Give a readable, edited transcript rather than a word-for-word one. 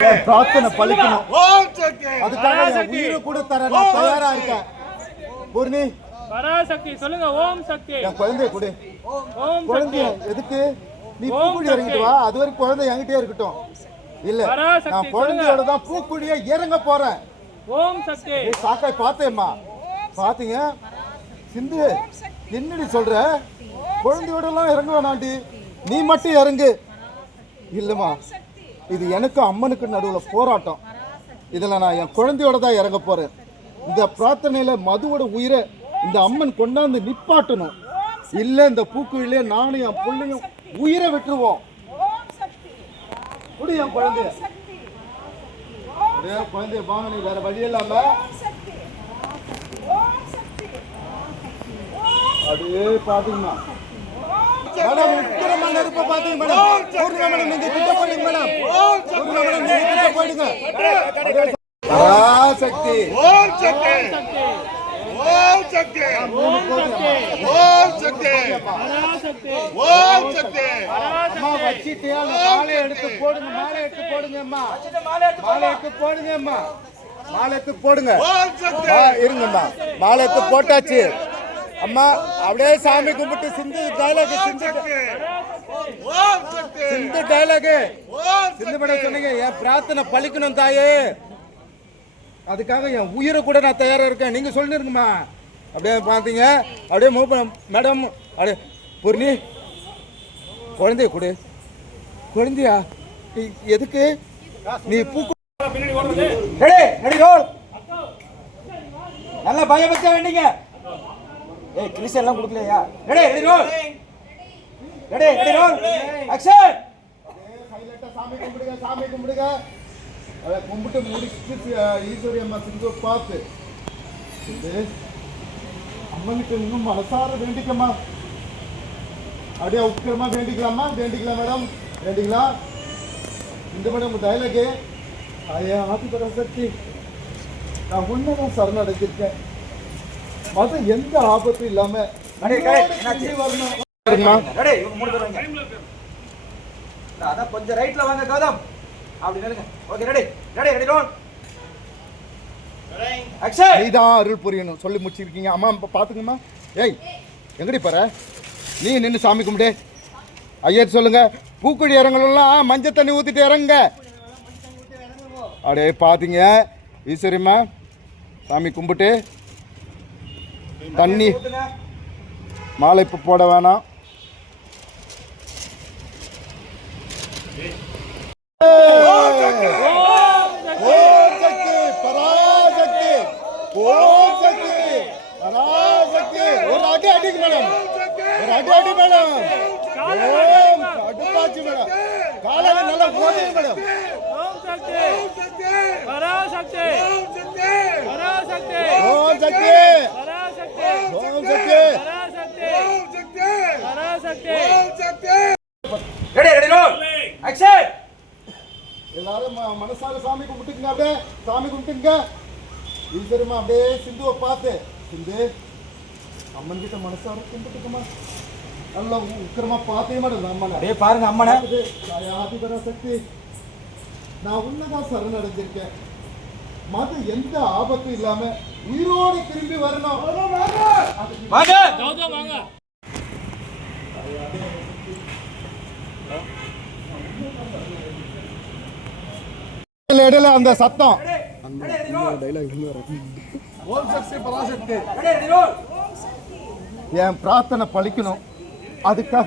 பிரார்த்தனை பலிக்கணும். அதுக்காக என் உயிரை கூட தர நான் தயாரா இருக்கேன். பூர்ணி பராசக்தி சொல்லுங்க. ஓம் சக்தி. என் குழந்தைய கொடு. குழந்தைய எதுக்கு? நீ பூக்குழி இறங்கிட்டு வா. அது வரைக்கும் குழந்தை என்கிட்டே இருக்கட்டும். இல்ல நான் குழந்தையோட தான் பூக்குழிய இறங்க போறேன். ஓம் சக்தி. சாக்காய் பார்த்தேம்மா. பாத்தீங்க சிந்து என்னடி சொல்ற? குழந்தையோட எல்லாம் இறங்க வேணாண்டி, நீ மட்டும் இறங்கு. இல்லம்மா, இது எனக்கு அம்மனுக்கு நடுவில் போராட்டம். இதில் நான் என் குழந்தையோட தான் இறங்க போறேன். இந்த பிரார்த்தனையில மதுவோட உயிரை இந்த அம்மன் கொண்டாந்து நிப்பாட்டணும். இல்லை இந்த பூக்குழிலே நானும் என் பிள்ளையும் உயிரை விட்டுருவோம். குடி என் குழந்தைய. குழந்தைய வாங்க, நீ வேற வழி இல்லாம அப்படியே பாத்தீங்கன்னா மேடம் உக்கிரமா நெருப்ப பாத்தீங்க மேடம். பூர்ணிமா மேடம் நீங்க கிட்ட போயிடுங்க மேடம். பூர்ணிமா மேடம் நீங்க கிட்ட போயிடுங்க. பராசக்தி. ஓம் சக்தி. ஓம் சக்தி. ஓம் சக்தி. ஓம் சக்தி. அம்மா வச்சிட்டே மாலை எடுத்து போடுங்க. மாலை எடுத்து போடுங்க அம்மா. மாலை எடுத்து போடுங்க அம்மா. மாலை எடுத்து போடுங்க. இருங்கம்மா, மாலை எடுத்து போட்டாச்சு அம்மா. அப்படியே சாமி கும்பிட்டு சிந்து டைலாக் சிந்து டைலாக் சிந்து மேடம் சொன்னீங்க. என் பிரார்த்தனை பலிக்கணும் தாயே, அதுக்காக என் உயிரை கூட நான் தயாரா இருக்கேன். நீங்க சொல்லிருங்கம்மா. அப்படியே பாத்தீங்க அப்படியே மூவ் பண்ண மேடம். அப்படியே பூர்ணி குழந்தைய கொடு. குழந்தையா எதுக்கு? நீ பூ நல்லா பயபக்தியா வேண்டிங்க. ஏய் கிறிஸ் எல்லாம் கொடுக்கலையா? Ready role. Ready roll. Action. சைலண்டா சாமி கும்பிடுங்க. சாமி கும்பிடுங்க. அத கும்பிட்டு முடிச்சிட்டு ஈஸ்வரி அம்மா சிந்து பார்த்து இது அம்மனுக்கு இன்னும் மனசார வேண்டிக்கம்மா. அப்படியே உக்கிரமா வேண்டிக்கலாமா? வேண்டிக்கலாம் மேடம், வேண்டிக்கலாம். இந்த மேடம் டைலாக் ஐயா ஆதி பராசக்தி, நான் உன்னதான் சரணடைஞ்சிருக்கேன். அது எந்த ஆபத்தும் இல்லாம கொஞ்சம் ரைட்ல வாங்க கௌதம். அப்படி நில்லுங்க. Okay ready ready ready roll. Action. நீதான் அருள் புரியணும் சொல்லி முடிச்சிருக்கீங்க அம்மா. பாத்துங்கம்மா. ஏய் எங்கடி பாரு, நீ நின்று சாமி கும்பிடு. ஐயர் சொல்லுங்க. பூக்குழி இறங்கலாம் மஞ்சள் தண்ணி ஊத்திட்டு இறங்க. அப்படியே பாத்தீங்க ஈஸ்வரிம்மா சாமி கும்பிட்டு தண்ணி மாலை இப்போ போட வேணாம். ஒரு அடி அடிக்கு மேடம். ஒரு அடி அடி மேடம். அடுப்பாச்சு மேடம். காலையில நல்லா போடுங்க madam. Om Shakti. Parashakti. Parashakti. Om Shakti. Parashakti. Om Shakti. Parashakti. Shakti. Ready ready roll. Action. எல்லாரும் மனசால சாமி கும்பிட்டுங்க. அப்படியே சாமி கும்பிட்டுங்க. ஈஸ்வரமா அப்படியே சிந்துவை பார்த்து சிந்து அம்மன் கிட்ட மனசார கும்பிட்டுக்குமா. நல்லா உக்கிரமா பார்த்தே மாட்டேன் அம்மனை. அப்படியே பாருங்க அம்மனை. ஆதி பராசக்தி, நான் உன்னதான் சரணடைஞ்சிருக்கேன். மது எந்த ஆபத்தும் இல்லாம உயிரோடு திரும்பி வரணும். வாங்க கௌதம் வாங்க. இடையில அந்த சத்தம் ஓம் சக்தி பராசக்தி, என் பிரார்த்தனை பலிக்கணும். அதுக்காக